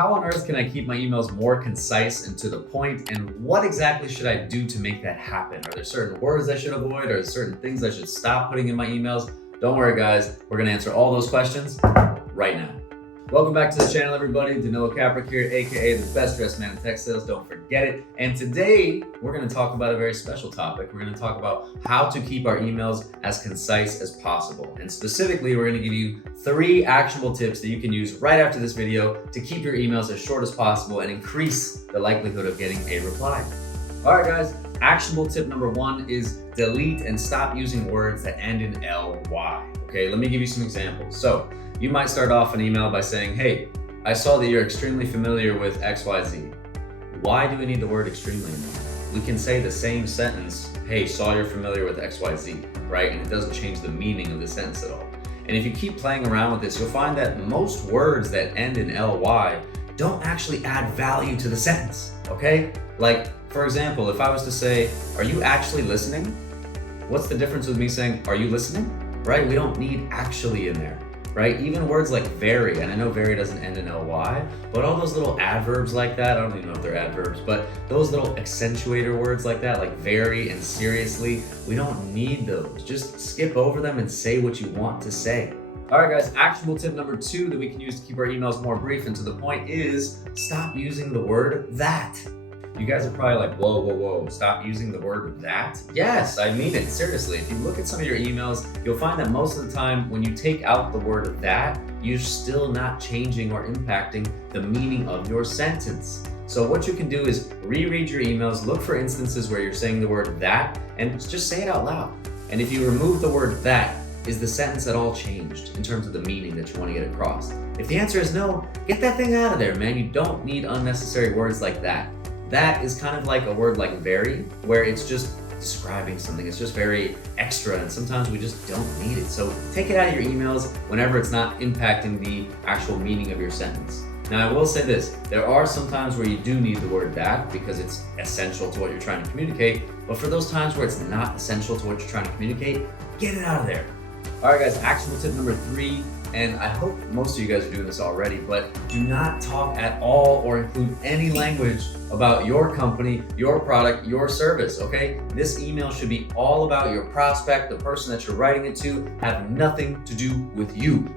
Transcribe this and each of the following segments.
How on earth can I keep my emails more concise and to the point? And what exactly should I do to make that happen? Are there certain words I should avoid? Are there certain things I should stop putting in my emails? Don't worry, guys. We're going to answer all those questions right now. Welcome back to the channel, everybody. Untitled Chapter here, aka the best dressed man in tech sales. Don't forget it. And today we're going to talk about a very special topic. We're going to talk about how to keep our emails as concise as possible. And specifically, we're going to give you 3 actionable tips that you can use right after this video to keep your emails as short as possible and increase the likelihood of getting a reply. All right, guys. Actionable tip number 1 is delete and stop using words that end in ly. Okay, let me give you some examples. So you might start off an email by saying, hey, I saw that you're extremely familiar with XYZ. Why do we need the word extremely in there? We can say the same sentence, hey, saw you're familiar with XYZ, right? And it doesn't change the meaning of the sentence at all. And if you keep playing around with this, you'll find that most words that end in ly don't actually add value to the sentence, okay? Like, for example, if I was to say, are you actually listening? What's the difference with me saying, are you listening? Right? We don't need actually in there. Right? Even words like very, and I know very doesn't end in ly, but all those little adverbs like that, I don't even know if they're adverbs, but those little accentuator words like that, like very and seriously, we don't need those. Just skip over them and say what you want to say. All right, guys, actionable tip number 2 that we can use to keep our emails more brief and to the point is stop using the word that. You guys are probably like, whoa, stop using the word that? Yes, I mean it, seriously. If you look at some of your emails, you'll find that most of the time when you take out the word that, you're still not changing or impacting the meaning of your sentence. So what you can do is reread your emails, look for instances where you're saying the word that, and just say it out loud. And if you remove the word that, is the sentence at all changed in terms of the meaning that you want to get across? If the answer is no, get that thing out of there, man. You don't need unnecessary words like that. That is kind of like a word like very, where it's just describing something. It's just very extra, and sometimes we just don't need it. So take it out of your emails whenever it's not impacting the actual meaning of your sentence. Now, I will say this, there are some times where you do need the word that because it's essential to what you're trying to communicate, but for those times where it's not essential to what you're trying to communicate, get it out of there. All right, guys, actionable tip number 3, and I hope most of you guys are doing this already, but do not talk at all or include any language about your company, your product, your service, okay? This email should be all about your prospect, the person that you're writing it to, have nothing to do with you.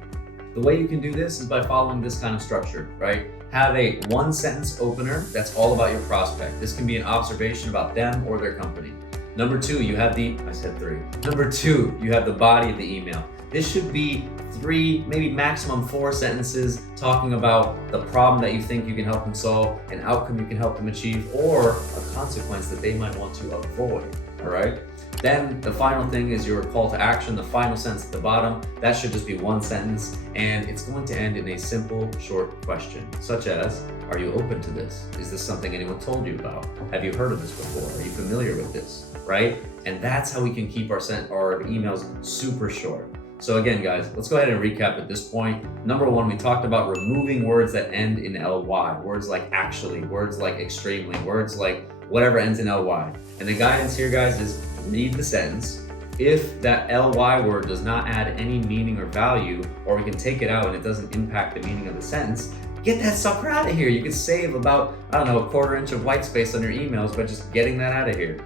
The way you can do this is by following this kind of structure, right? Have a 1-sentence opener that's all about your prospect. This can be an observation about them or their company. Number 2, you have Number 2, you have the body of the email. This should be 3, maybe maximum 4 sentences talking about the problem that you think you can help them solve, an outcome you can help them achieve, or a consequence that they might want to avoid, all right? Then the final thing is your call to action, the final sentence at the bottom. That should just be 1 sentence, and it's going to end in a simple, short question, such as, are you open to this? Is this something anyone told you about? Have you heard of this before? Are you familiar with this, right? And that's how we can keep our emails super short. So again, guys, let's go ahead and recap at this point. Number 1, we talked about removing words that end in ly, words like actually, words like extremely, words like whatever ends in ly. And the guidance here, guys, is read the sentence. If that ly word does not add any meaning or value, or we can take it out and it doesn't impact the meaning of the sentence, get that sucker out of here. You could save about, a 1/4 inch of white space on your emails by just getting that out of here.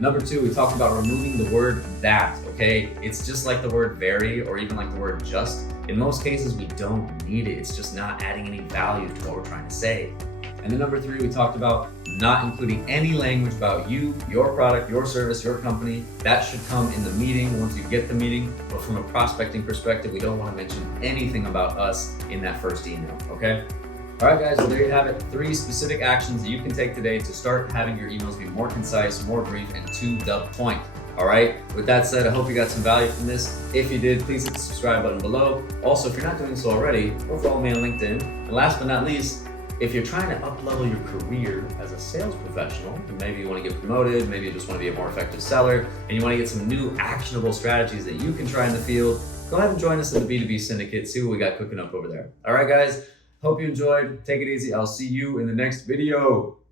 Number 2, we talked about removing the word that, okay? It's just like the word very or even like the word just. In most cases, we don't need it. It's just not adding any value to what we're trying to say. And then number 3, we talked about not including any language about you, your product, your service, your company. That should come in the meeting once you get the meeting. But from a prospecting perspective, we don't want to mention anything about us in that first email, okay? All right, guys, well, there you have it. 3 specific actions that you can take today to start having your emails be more concise, more brief, and to the point. All right, with that said, I hope you got some value from this. If you did, please hit the subscribe button below. Also, if you're not doing so already, go follow me on LinkedIn. And last but not least, if you're trying to up-level your career as a sales professional, maybe you want to get promoted, maybe you just want to be a more effective seller, and you want to get some new actionable strategies that you can try in the field, go ahead and join us in the B2B Syndicate, see what we got cooking up over there. All right, guys. Hope you enjoyed. Take it easy. I'll see you in the next video.